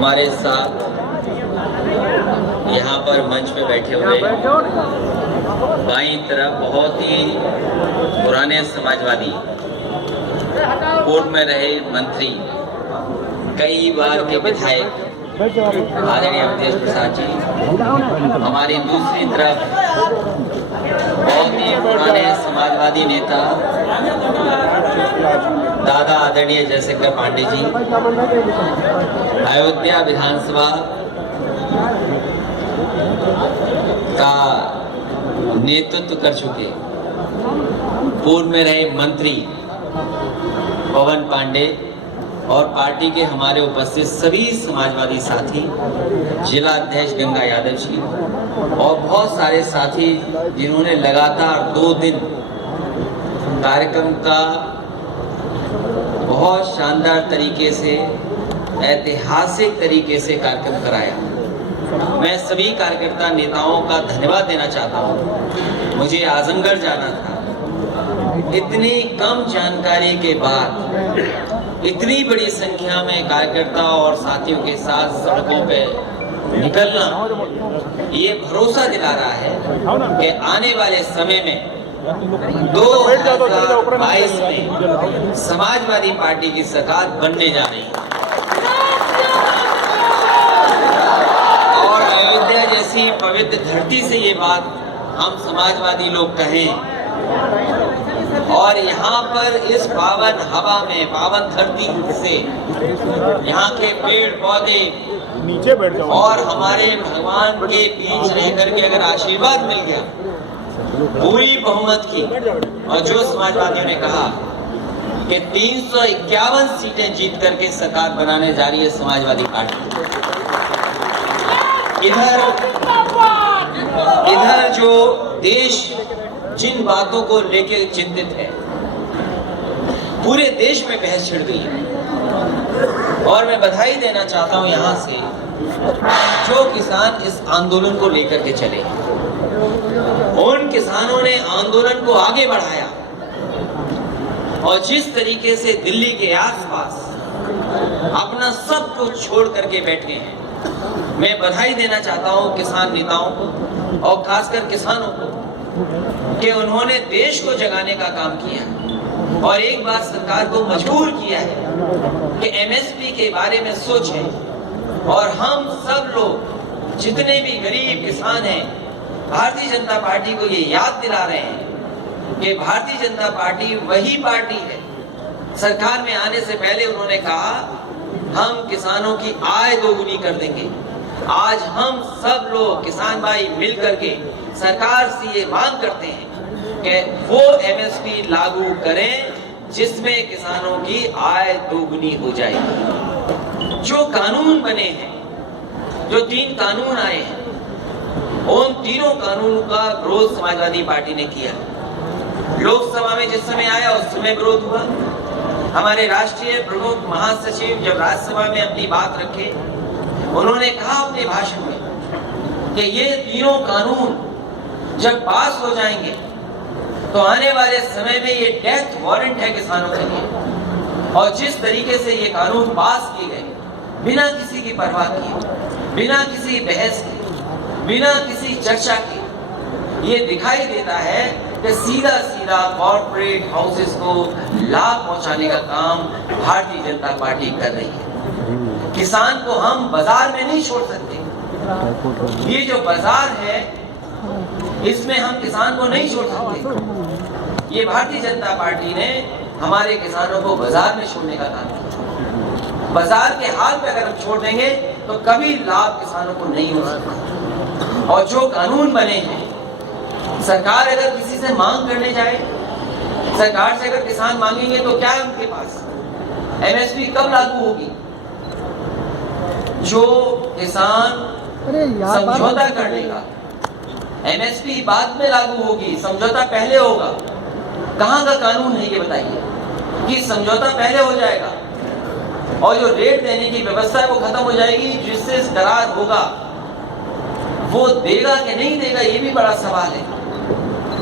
हमारे साथ यहाँ पर मंच पे बैठे हुए बाईं तरफ बहुत ही पुराने समाजवादी, कोर्ट में रहे मंत्री, कई बार के विधायक आदरणीय अवधेश प्रसाद जी, हमारी दूसरी तरफ बहुत ही पुराने समाजवादी नेता दादा आदरणीय जयशंकर पांडे जी, अयोध्या विधानसभा का नेतृत्व कर चुके पूर्व में रहे मंत्री पवन पांडे और पार्टी के हमारे उपस्थित सभी समाजवादी साथी, जिला अध्यक्ष गंगा यादव जी और बहुत सारे साथी जिन्होंने लगातार 2 दिन कार्यक्रम का बहुत शानदार तरीके से, ऐतिहासिक तरीके से कार्यक्रम कराया। मैं सभी कार्यकर्ता नेताओं का धन्यवाद देना चाहता हूँ। मुझे आजमगढ़ जाना था, इतनी कम जानकारी के बाद इतनी बड़ी संख्या में कार्यकर्ता और साथियों के साथ सड़कों पे निकलना ये भरोसा दिला रहा है कि आने वाले समय में 2022 में समाजवादी पार्टी की सरकार बनने जा रही है और अयोध्या जैसी पवित्र धरती से ये बात हम समाजवादी लोग कहें और यहाँ पर इस पावन हवा में, पावन धरती से यहाँ के पेड़ पौधे नीचे बैठ जाओ और हमारे भगवान के बीच रह करके अगर आशीर्वाद मिल गया पूरी बहुमत की, और जो समाजवादियों ने कहा कि 351 सीटें जीत करके सरकार बनाने जा रही है समाजवादी पार्टी। इधर जो देश जिन बातों को लेकर चिंतित है, पूरे देश में बहस छिड़ गई है और मैं बधाई देना चाहता हूं यहां से जो किसान इस आंदोलन को लेकर के चले। उन किसानों ने आंदोलन को आगे बढ़ाया और जिस तरीके से दिल्ली के आसपास अपना सब कुछ छोड़ करके बैठे हैं, मैं बधाई देना चाहता हूं किसान नेताओं को और खासकर किसानों को कि उन्होंने देश को जगाने का काम किया और एक बार सरकार को मजबूर किया है कि एमएसपी के बारे में सोचें और हम सब लोग जितने भी गरीब किसान हैं भारतीय जनता पार्टी को ये याद दिला रहे हैं कि भारतीय जनता पार्टी वही पार्टी है। सरकार में आने से पहले उन्होंने कहा हम किसानों की आय दोगुनी कर देंगे। आज हम सब लोग किसान भाई मिल करके सरकार से ये मांग करते हैं कि वो एमएसपी लागू करें जिसमें किसानों की आय दोगुनी हो जाएगी। जो कानून बने हैं, जो 3 कानून आए हैं, उन तीनों कानूनों का विरोध समाजवादी पार्टी ने किया। लोकसभा में जिस समय आया उस समय विरोध हुआ। हमारे राष्ट्रीय प्रमुख महासचिव जब राज्यसभा में अपनी बात रखे, उन्होंने कहा अपने भाषण में कि ये तीनों कानून जब पास हो जाएंगे तो आने वाले समय में ये डेथ वारंट है किसानों के लिए। और जिस तरीके से ये कानून पास किए गए बिना किसी की परवाह किए, बिना किसी बहस के, बिना किसी चर्चा के, ये दिखाई देता है कि सीधा सीधा कॉर्पोरेट हाउसेस को लाभ पहुंचाने का काम भारतीय जनता पार्टी कर रही है। किसान को हम बाजार में नहीं छोड़ सकते। ये जो बाजार है इसमें हम किसान को नहीं छोड़ सकते। ये भारतीय जनता पार्टी ने हमारे किसानों को बाजार में छोड़ने का काम किया। बाजार के हाल पे अगर हम छोड़ देंगे तो कभी लाभ किसानों को नहीं हो सकता। और जो कानून बने हैं, सरकार अगर किसी से मांग करने जाए, सरकार से अगर किसान मांगेंगे तो क्या है उनके पास? एमएसपी कब लागू होगी? जो किसान समझौता कर लेगा, एमएसपी बाद में लागू होगी, समझौता पहले होगा। कहां का कानून है ये बताइए कि समझौता पहले हो जाएगा और जो रेट देने की व्यवस्था है वो खत्म हो जाएगी। जिससे करार होगा वो देगा कि नहीं देगा, ये भी बड़ा सवाल है।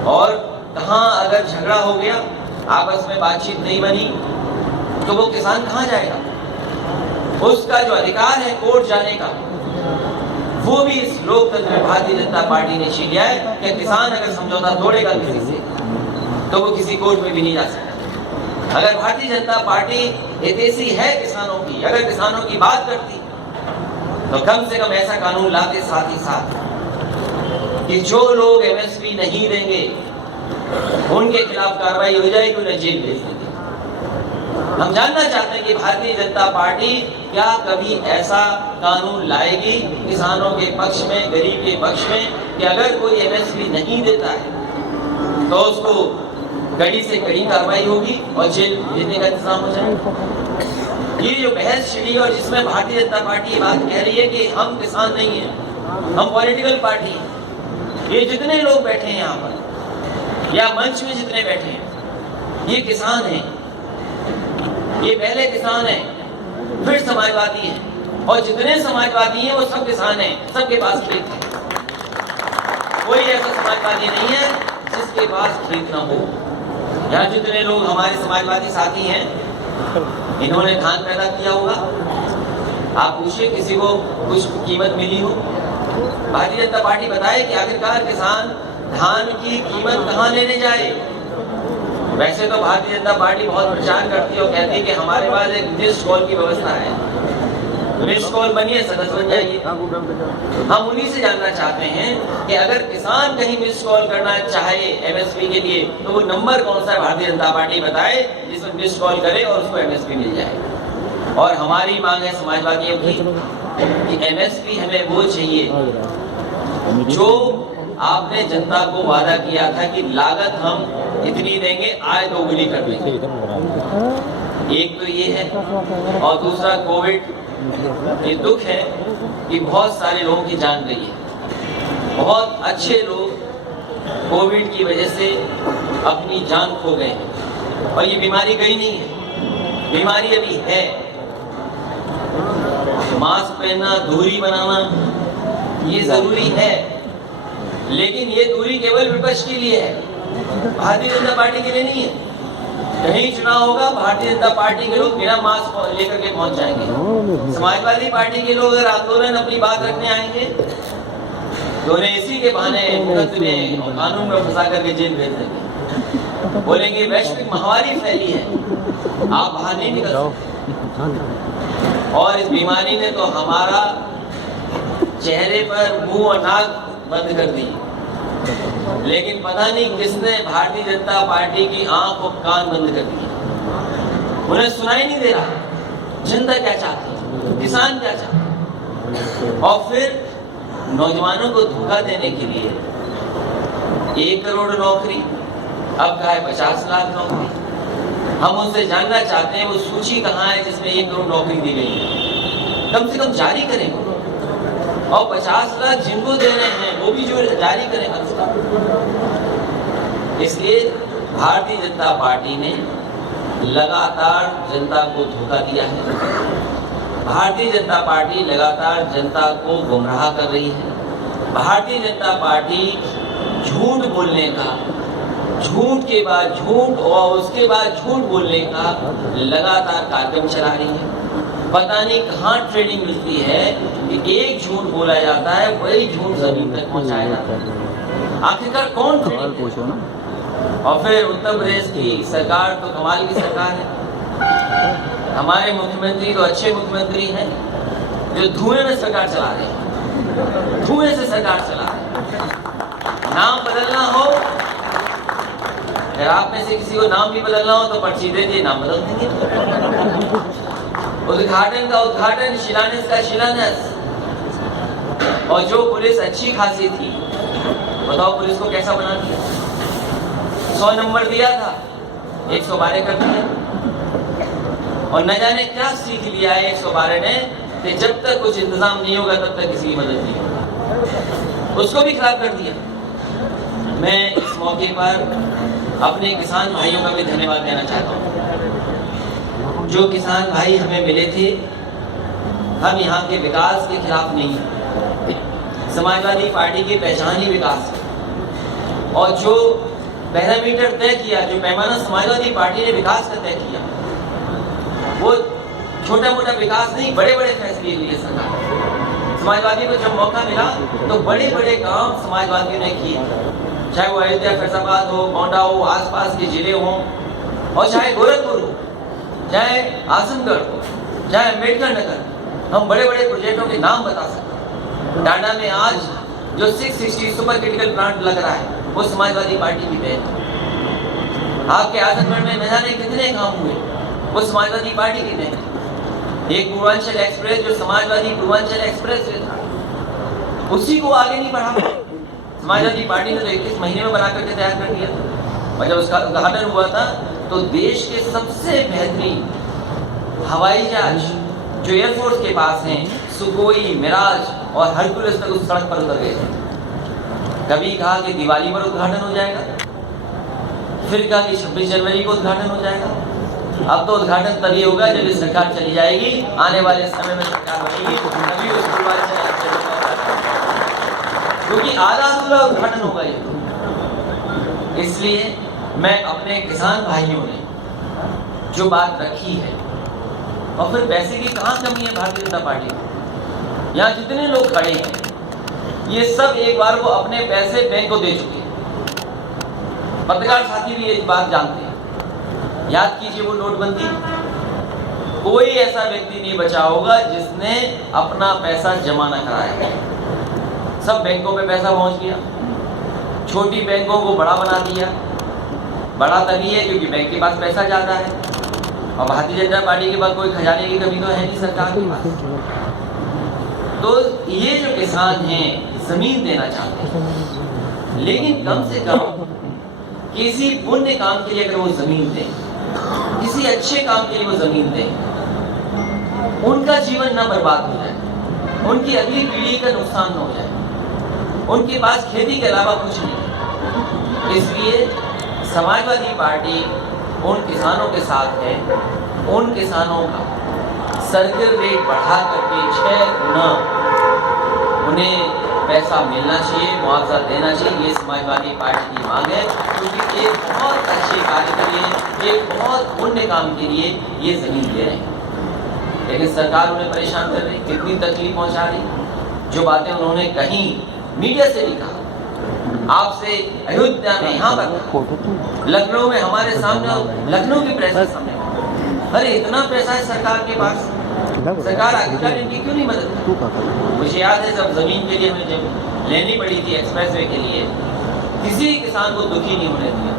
और कहां अगर झगड़ा हो गया, आपस में बातचीत नहीं बनी, तो वो किसान कहां जाएगा? उसका जो अधिकार है कोर्ट जाने का, वो भी इस लोकतंत्र में भारतीय जनता पार्टी ने छीन लिया है कि किसान अगर समझौता तोड़ेगा किसी से तो वो किसी कोर्ट में भी नहीं जा सकता। अगर भारतीय जनता पार्टी हितैषी है किसानों की, अगर किसानों की बात करती तो कम से कम ऐसा कानून लाते साथ ही साथ कि जो लोग एमएसपी नहीं देंगे उनके खिलाफ कार्रवाई हो जाएगी, उन्हें जेल भेज देंगे। हम जानना चाहते हैं कि भारतीय जनता पार्टी क्या कभी ऐसा कानून लाएगी किसानों के पक्ष में, गरीब के पक्ष में, कि अगर कोई एमएसपी नहीं देता है तो उसको कड़ी से कड़ी कार्रवाई होगी और जेल भेजने का इंतजाम हो जाएगा। ये जो बहस छिड़ी और जिसमें भारतीय जनता पार्टी ये बात कह रही है कि हम किसान नहीं है, हम पॉलिटिकल पार्टी है। ये जितने लोग बैठे हैं यहाँ पर या मंच में जितने बैठे हैं ये किसान हैं, ये पहले किसान हैं, फिर समाजवादी हैं, और जितने समाजवादी हैं वो सब किसान हैं, सबके पास खेत है। कोई ऐसा समाजवादी नहीं है जिसके पास खेत ना हो। यहाँ जितने लोग हमारे समाजवादी साथी हैं इन्होंने धान पैदा किया होगा, आप पूछिए किसी को कुछ कीमत मिली हो? भारतीय जनता पार्टी बताए कि आखिरकार किसान धान की कीमत कहाँ लेने जाए। वैसे तो भारतीय जनता पार्टी बहुत प्रचार करती है और कहती है कि हमारे पास एक मिस्ड कॉल की व्यवस्था है, मिस्ड कॉल बनिए, सदस्य बन जाइए। हम उन्हीं से जानना चाहते हैं कि अगर किसान कहीं मिस्ड कॉल करना चाहे एमएसपी के लिए तो वो नंबर कौन सा है, भारतीय जनता पार्टी बताए जिसमें मिस्ड कॉल करे और उसको एमएसपी मिल जाए। और हमारी मांग है समाजवादियों की कि एमएसपी हमें वो चाहिए जो आपने जनता को वादा किया था कि लागत हम इतनी देंगे, आय दोगुनी कर देंगे। एक तो ये है, और दूसरा कोविड, ये दुख है कि बहुत सारे लोगों की जान गई है। बहुत अच्छे लोग कोविड की वजह से अपनी जान खो गए हैं और ये बीमारी गई नहीं है, बीमारी अभी है। मास्क पहनना, दूरी बनाना ये जरूरी है, लेकिन ये दूरी केवल विपक्ष के लिए है, भारतीय जनता पार्टी के लिए नहीं है। कहीं चुनाव होगा भारतीय जनता पार्टी के लोग बिना मास्क लेकर के पहुंच जाएंगे। समाजवादी पार्टी के लोग अगर आंदोलन अपनी बात रखने आएंगे तो उन्हें इसी के बहाने मुकदमे और कानून में फंसा करके जेल भेज देंगे। बोलेंगे वैश्विक महामारी फैली है, आप बाहर नहीं निकल सकते। और इस बीमारी ने तो हमारा चेहरे पर मुंह और नाक बंद कर दी, लेकिन पता नहीं किसने भारतीय जनता पार्टी की आंख और कान बंद कर दिए। उन्हें सुनाई नहीं दे रहा जनता क्या चाहती है, किसान क्या चाहते हैं। और फिर नौजवानों को धोखा देने के लिए 1 करोड़ नौकरी, अब कहा है 50 लाख नौकरी। हम उनसे जानना चाहते हैं वो सूची कहाँ है जिसमें 1 करोड़ नौकरी दी गई है, कम से कम जारी करें। और 50 लाख जिनको दे रहे हैं वो भी जो जारी करें कम से कम। इसलिए भारतीय जनता पार्टी ने लगातार जनता को धोखा दिया है। भारतीय जनता पार्टी लगातार जनता को गुमराह कर रही है। भारतीय जनता पार्टी झूठ बोलने का, झूठ के बाद झूठ और उसके बाद झूठ बोलने का लगातार कार्यक्रम चला रही है। पता नहीं कहाँ ट्रेनिंग मिलती है कि एक झूठ बोला जाता है वही झूठ जमीन तक पहुंचाया जाता है। आखिरकार कौन ट्रेनिंग? और फिर उत्तर प्रदेश की सरकार तो कमाल की सरकार है। हमारे मुख्यमंत्री तो अच्छे मुख्यमंत्री हैं जो धुएं में सरकार चला रहे हैं, धुएं से सरकार चला रहे हैं। नाम बदलना हो, अगर आप में से किसी को नाम भी बदलना हो तो पर्ची दे दिए, नाम बदल देंगे। उद्घाटन का उद्घाटन, शिलान्यास का शिलान्यास। और जो पुलिस अच्छी खासी थी, बताओ पुलिस को कैसा बना दिया। 100 नंबर दिया था, 112 कर दिया। और न जाने क्या सीख लिया है 112 ने कि जब तक कुछ इंतजाम नहीं होगा तब तक किसी की मदद नहीं होगी, उसको भी खराब कर दिया। मैं इस मौके पर अपने किसान भाइयों का भी धन्यवाद देना चाहता हूँ। जो किसान भाई हमें मिले थे, हम यहाँ के विकास के खिलाफ नहीं हैं। समाजवादी पार्टी की पहचान ही विकास है। और जो पैरामीटर तय किया, जो पैमाना समाजवादी पार्टी ने विकास का तय किया, वो छोटा मोटा विकास नहीं, बड़े बड़े फैसले लिए सरकार। समाजवादी को जब मौका मिला तो बड़े बड़े काम समाजवादियों ने किए, चाहे वो अयोध्या, फैजाबाद हो, गोंडा हो, आसपास के जिले हो, और चाहे गोरखपुर हो, चाहे आजमगढ़ हो, चाहे अम्बेडकर नगर। हम बड़े बड़े प्रोजेक्टों के नाम बता सकते हैं। टांडा में आज जो 660 सुपर क्रिटिकल प्लांट लग रहा है वो समाजवादी पार्टी की देन है। आपके आजमगढ़ में न जाने कितने काम हुए, वो समाजवादी पार्टी की देन है। एक पूर्वांचल एक्सप्रेस जो समाजवादी पूर्वांचल एक्सप्रेस था, उसी को आगे नहीं बढ़ा समाजवादी पार्टी ने तो 21 महीने में बना करके तैयार कर दिया था। और जब उसका उद्घाटन हुआ था तो देश के सबसे बेहतरीन हवाई जहाज जो एयरफोर्स के पास हैं, सुखोई, मिराज और हरकुलस तक उस सड़क पर उतर गए थे। कभी कहा कि दिवाली पर उद्घाटन हो जाएगा, फिर कहा कि 26 जनवरी को उद्घाटन हो जाएगा। अब तो उद्घाटन तभी होगा जब ये सरकार चली जाएगी, आने वाले समय में सरकार बनेगी, तभी उस क्योंकि आधा अधूरा उद्घाटन होगा ये। इसलिए मैं अपने किसान भाइयों ने जो बात रखी है, और फिर पैसे की कहाँ कमी है भारतीय जनता पार्टी को। यहाँ जितने लोग खड़े हैं ये सब एक बार को अपने पैसे बैंक को दे चुके हैं। पत्रकार साथी भी ये बात जानते हैं। याद कीजिए वो नोटबंदी, कोई ऐसा व्यक्ति नहीं बचा होगा जिसने अपना पैसा जमा न कराया। सब बैंकों पे पैसा पहुंच गया, छोटी बैंकों को बड़ा बना दिया। बड़ा तभी है क्योंकि बैंक के पास पैसा ज्यादा है, और भारतीय जनता पार्टी के पास कोई खजाने की कमी तो है नहीं सरकार के पास। तो ये जो किसान हैं जमीन देना चाहते हैं, लेकिन कम से कम किसी पुण्य काम के लिए अगर वो जमीन दें, किसी अच्छे काम के लिए वो जमीन दें, उनका जीवन ना बर्बाद हो जाए, उनकी अगली पीढ़ी का नुकसान न हो जाए। उनके पास खेती के अलावा कुछ नहीं है। इसलिए समाजवादी पार्टी उन किसानों के साथ है। उन किसानों का सर्किल रेट बढ़ा करके 6 गुना उन्हें पैसा मिलना चाहिए, मुआवजा देना चाहिए। ये समाजवादी पार्टी की मांग है, क्योंकि एक बहुत अच्छे कार्य के लिए, एक बहुत पुण्य काम के लिए ये जमीन दे रहे हैं, लेकिन सरकार उन्हें परेशान कर रही, कितनी तकलीफ पहुंचा रही। जो बातें उन्होंने कही मीडिया से भी कहा, आपसे अयोध्या में, यहाँ पर लखनऊ में हमारे सामने, लखनऊ की प्रेस के सामने, अरे इतना पैसा है सरकार के पास, सरकार आखिरकार इनकी क्यों नहीं मदद करती। मुझे याद है जब जमीन के लिए हमें जब लेनी पड़ी थी एक्सप्रेसवे के लिए, किसी किसान को दुखी नहीं होने दिया।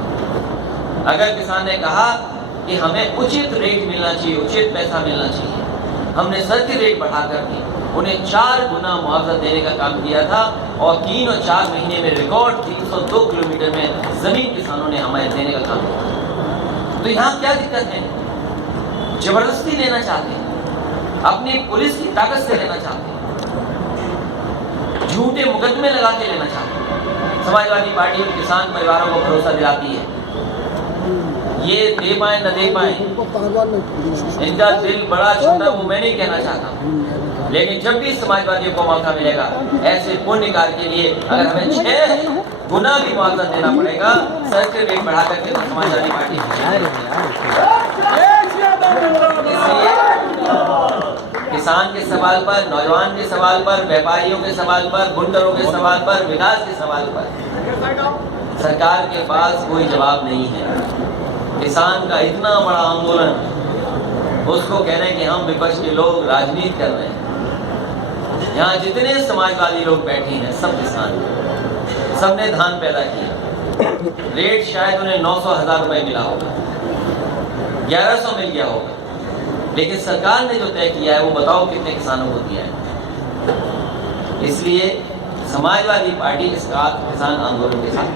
अगर किसान ने कहा कि हमें उचित रेट मिलना चाहिए, उचित पैसा मिलना चाहिए, हमने सर्किल रेट बढ़ा करके उन्हें 4 गुना मुआवजा देने का काम किया था। और 3 और 4 महीने में रिकॉर्ड 302 किलोमीटर में जमीन किसानों ने हमें देने का काम किया। तो यहाँ क्या दिक्कत है? जबरदस्ती लेना चाहते हैं, अपनी पुलिस की ताकत से लेना चाहते हैं, झूठे मुकदमे लगा के लेना चाहते हैं। समाजवादी पार्टी किसान परिवारों को भरोसा दिलाती है, ये दे पाए न दे पाए, इनका दिल बड़ा छोटा वो मैं नहीं कहना चाहता, लेकिन जब भी समाजवादियों को मौका मिलेगा ऐसे पुण्य कार्य के लिए, अगर हमें 6 गुना भी मुआवजा देना पड़ेगा, सर्किल रेट बढ़ा करके तो समाजवादी पार्टी किसान के सवाल पर, नौजवान के सवाल पर, व्यापारियों के सवाल पर, बुनकरों के सवाल पर, विकास के सवाल पर सरकार के पास कोई जवाब नहीं है। किसान का इतना बड़ा आंदोलन, उसको कह रहे हैं कि हम विपक्ष के लोग राजनीति कर रहे हैं। यहाँ जितने समाजवादी लोग बैठे हैं सब किसान, सबने धान पैदा किया, रेट शायद उन्हें 900-1000 रुपए मिला होगा, 1100 मिल गया होगा, लेकिन सरकार ने जो तय किया है वो बताओ कितने किसानों को दिया है। इसलिए समाजवादी पार्टी इस किसान आंदोलन के साथ